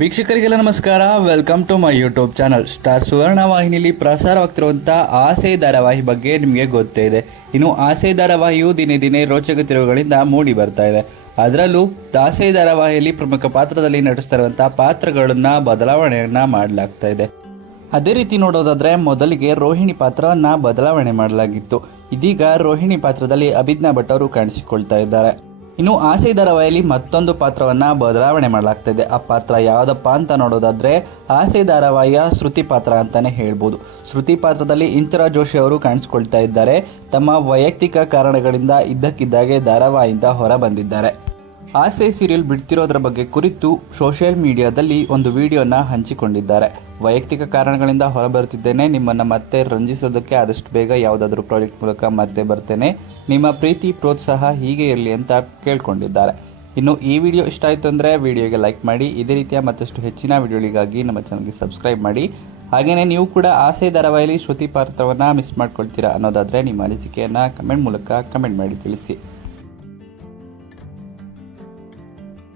ವೀಕ್ಷಕರಿಗೆಲ್ಲ ನಮಸ್ಕಾರ. Welcome to my YouTube channel. Star Suvarna ವಾಹಿನಿಯಲ್ಲಿ ಪ್ರಸಾರವಾಗ್ತಿರುವಂಥ ಆಸೆ ಧಾರಾವಾಹಿ ಬಗ್ಗೆ ನಿಮಗೆ ಗೊತ್ತೇ ಇದೆ. ಇನ್ನು ಆಸೆ ಧಾರಾವಾಹಿಯು ದಿನೇ ದಿನೇ ರೋಚಕ ತಿರುವುಗಳಿಂದ ಮೂಡಿ ಬರ್ತಾ ಇದೆ. ಅದರಲ್ಲೂ ಆಸೆ ಧಾರಾವಾಹಿಯಲ್ಲಿ ಪ್ರಮುಖ ಪಾತ್ರದಲ್ಲಿ ನಟಿಸ್ತಾ ಇರುವಂಥ ಪಾತ್ರಗಳನ್ನ ಬದಲಾವಣೆಯನ್ನ ಮಾಡಲಾಗ್ತಾ ಇದೆ. ಅದೇ ರೀತಿ ನೋಡೋದಾದ್ರೆ ಮೊದಲಿಗೆ ರೋಹಿಣಿ ಪಾತ್ರವನ್ನ ಬದಲಾವಣೆ ಮಾಡಲಾಗಿತ್ತು. ಇದೀಗ ರೋಹಿಣಿ ಪಾತ್ರದಲ್ಲಿ ಅಭಿಜ್ಞಾ ಭಟ್ ಅವರು ಕಾಣಿಸಿಕೊಳ್ತಾ ಇದ್ದಾರೆ. ಇನ್ನು ಆಸೆ ಧಾರಾವಾಹಿಯಲ್ಲಿ ಮತ್ತೊಂದು ಪಾತ್ರವನ್ನ ಬದಲಾವಣೆ ಮಾಡಲಾಗ್ತಾ ಇದೆ. ಆ ಪಾತ್ರ ಯಾವುದಪ್ಪ ಅಂತ ನೋಡೋದಾದ್ರೆ ಆಸೆ ಧಾರಾವಾಹಿಯ ಶ್ರುತಿ ಪಾತ್ರ ಅಂತಾನೆ ಹೇಳ್ಬೋದು. ಶ್ರುತಿ ಪಾತ್ರದಲ್ಲಿ ಇಂಚರ ಜೋಶಿ ಅವರು ಕಾಣಿಸಿಕೊಳ್ತಾ ಇದ್ದಾರೆ. ತಮ್ಮ ವೈಯಕ್ತಿಕ ಕಾರಣಗಳಿಂದ ಇದ್ದಕ್ಕಿದ್ದಾಗೆ ಧಾರಾವಾಹಿಯಿಂದ ಹೊರ ಬಂದಿದ್ದಾರೆ. ಆಸೆ ಸೀರಿಯಲ್ ಬಿಡ್ತಿರೋದ್ರ ಬಗ್ಗೆ ಕುರಿತು ಸೋಷಿಯಲ್ ಮೀಡಿಯಾದಲ್ಲಿ ಒಂದು ವಿಡಿಯೋನ ಹಂಚಿಕೊಂಡಿದ್ದಾರೆ. ವೈಯಕ್ತಿಕ ಕಾರಣಗಳಿಂದ ಹೊರಬರುತ್ತಿದ್ದೇನೆ, ನಿಮ್ಮನ್ನು ಮತ್ತೆ ರಂಜಿಸೋದಕ್ಕೆ ಆದಷ್ಟು ಬೇಗ ಯಾವುದಾದ್ರೂ ಪ್ರಾಜೆಕ್ಟ್ ಮೂಲಕ ಮತ್ತೆ ಬರ್ತೇನೆ, ನಿಮ್ಮ ಪ್ರೀತಿ ಪ್ರೋತ್ಸಾಹ ಹೀಗೆ ಇರಲಿ ಅಂತ ಕೇಳ್ಕೊಂಡಿದ್ದಾರೆ. ಇನ್ನು ಈ ವಿಡಿಯೋ ಇಷ್ಟ ಆಯಿತು ಅಂದರೆ ವಿಡಿಯೋಗೆ ಲೈಕ್ ಮಾಡಿ. ಇದೇ ರೀತಿಯ ಮತ್ತಷ್ಟು ಹೆಚ್ಚಿನ ವಿಡಿಯೋಗಳಿಗಾಗಿ ನಮ್ಮ ಚಾನಲ್ಗೆ ಸಬ್ಸ್ಕ್ರೈಬ್ ಮಾಡಿ. ಹಾಗೆಯೇ ನೀವು ಕೂಡ ಆಸೆ ಧಾರಾವಾಹಿಯಲ್ಲಿ ಶ್ರುತಿ ಪಾತ್ರವನ್ನು ಮಿಸ್ ಮಾಡ್ಕೊಳ್ತೀರಾ ಅನ್ನೋದಾದರೆ ನಿಮ್ಮ ಅನಿಸಿಕೆಯನ್ನು ಕಮೆಂಟ್ ಮೂಲಕ ಕಮೆಂಟ್ ಮಾಡಿ ತಿಳಿಸಿ.